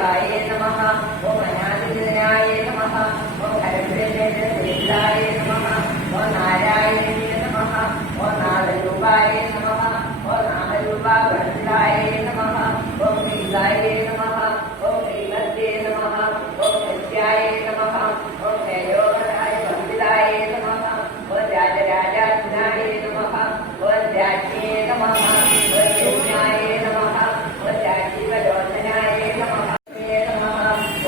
शिवाय नमः ओम अनादिनाय नमः ओम हरप्रेदाय नमः ओम नारायणाय नमः ओम नामरूपाय नमः ओम नामरूपाय नमः ओम लीलाय नमः ओम श्रीमते नमः ओम सत्याय नमः ओम जयोराय वंदिताय नमः ओम राजराजाय नमः ओम जाते नमः ओम यज्ञाय नमः ओम जाजीवलोचनाय नमः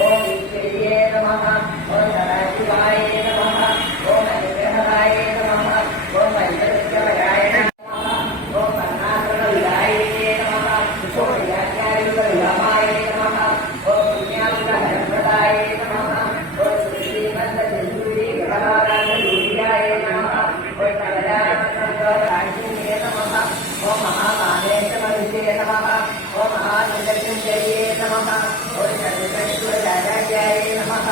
ओम ईश्वर्ये नमः ओम सदाशिवाय नमः ओम अनुग्रहाय नमः ओम पंचविद्यावराय नमः ओम करुणाकरविदाय नमः ओम याज्ञायुगविरामाय नमः ओम पुण्यायुगहरप्रदाय नमः ओम श्रीमन्तसिन्धुरीग्रहाराय नमः ओम कवलाकाशिन्ये नमः ओम महामाहेश्वरविषये नमः ओम महानन्दकुञ्जये नमः ओम चतुष्षष्टिराजाय नमः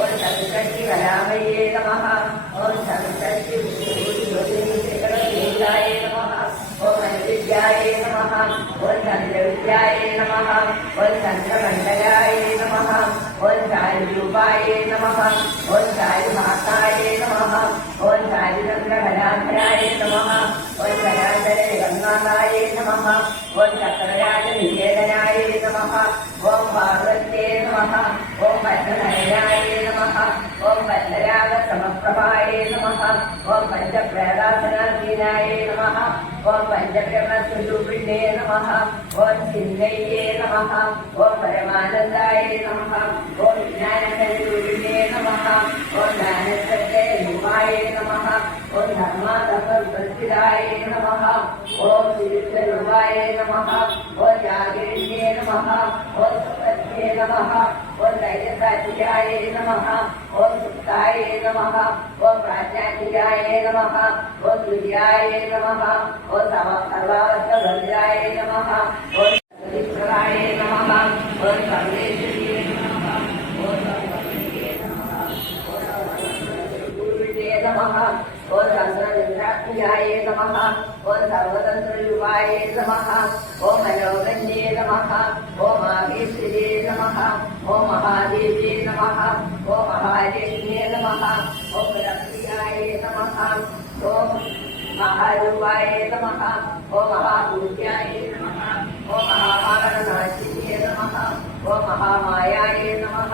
ओम चतुष्षष्टिकलामये नमः ओम चतुष्षष्टिभूतिभूतिशेखरदेवाय नमः ओम अनिविद्याय नमः ओम चन्द्रविद्याय नमः ओम चन्द्रमण्डलाय नमः ओम चारुरूपाय नमः ओम चारुमाताय नमः ओम चारुचन्द्रकलाधराय नमः ओम कलाधरनिगन्नाथाय नमः ओम चक्रराजनिकेतनाय नमः ओम पार्वत्ये नमः ओम पद्मनयनाय नमः ओम पद्मरागसमप्रभाय नमः ओम पञ्चप्रयासनाधीनाय नमः ओम पञ्चब्रह्मस्वरूपिणे नमः ओम चिन्मये नमः ओम परमानन्दाय नमः ओम ज्ञानस्वरूपिणे नमः ओम ज्ञानस्वरूपाय नमः ओम धर्मात्मकस्थिताय नमः ओम श्रीस्वरूपाय नमः ओम जागरिण्ये नमः ओम सुपत्ये नमः ओम दैत्यसात्विकाय नमः ओम सुप्ताय नमः ओम प्राज्ञात्मिकाय नमः ओम सूर्याय नमः ओम सर्वावस्थाभद्राय नमः ओम सवित्राय नमः ओम सर्वेश्वर्ये नमः ओम सर्वज्ञे नमः ओम नमः ओम चन्द्रचन्द्रात्मिकाय नमः ओम सर्वतन्त्ररूपाय नमः ओम मनोगन्ये नमः ओम माहेश्वर्ये नमः ओम महादेव्ये नमः ओम महालक्ष्म्ये नमः ओम लक्ष्म्याय नमः ओम महारूपाय नमः ओम महापूज्याय नमः ओम महामारणनाशिन्ये नमः ओम महामायाय नमः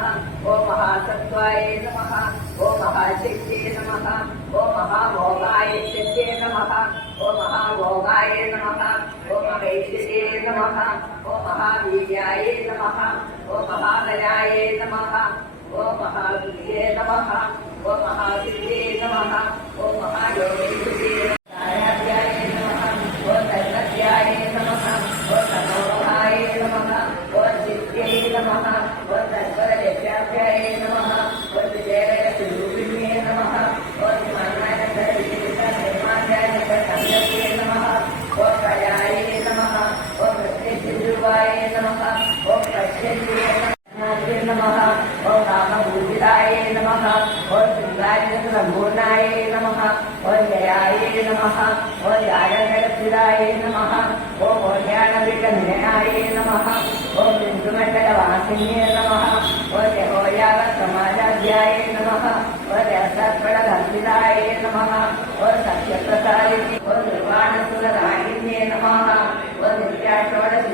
ओम महासत्त्वाय नमः ओम महाशक्त्ये नमः ओम महाभोगाय शक्त्ये नमः ओम महाभोगाय नमः ओम महेश्वर्ये नमः ओम महावीर्याय नमः ओम महाबलाय नमः ओम महावीर्ये नमः ओम महावीर्ये नमः ओम महायोगेश्वर्ये आराध्याय नमः ओम धर्मध्याय नमः ओम तमोहाय नमः ओम चित्त्यै नमः ओम तत्परव्याप्याय नमः ओम विजयस्वरूपिणे नमः ओम मानसधर्माध्याय नमः ओम कलाय नमः ओम प्रत्यक्षरूपाय नमः ओम प्रत्यक्षे नमः ओम रामभूषिताय नमः ओम शृङ्गारसम्पूर्णाय नमः ओम जयाय नमः ओम जालकरस्थिताय नमः ओम ज्ञानपीठनिलयाय नमः ओम बिन्दुमण्डलवासिन्ये नमः ओम जहोयागसमाराध्याय नमः ओम रसत्पणधर्मिताय नमः ओम सत्यप्रसादिने ओम निर्वाणसुरराहिन्ये नमः ओम नित्याषोडश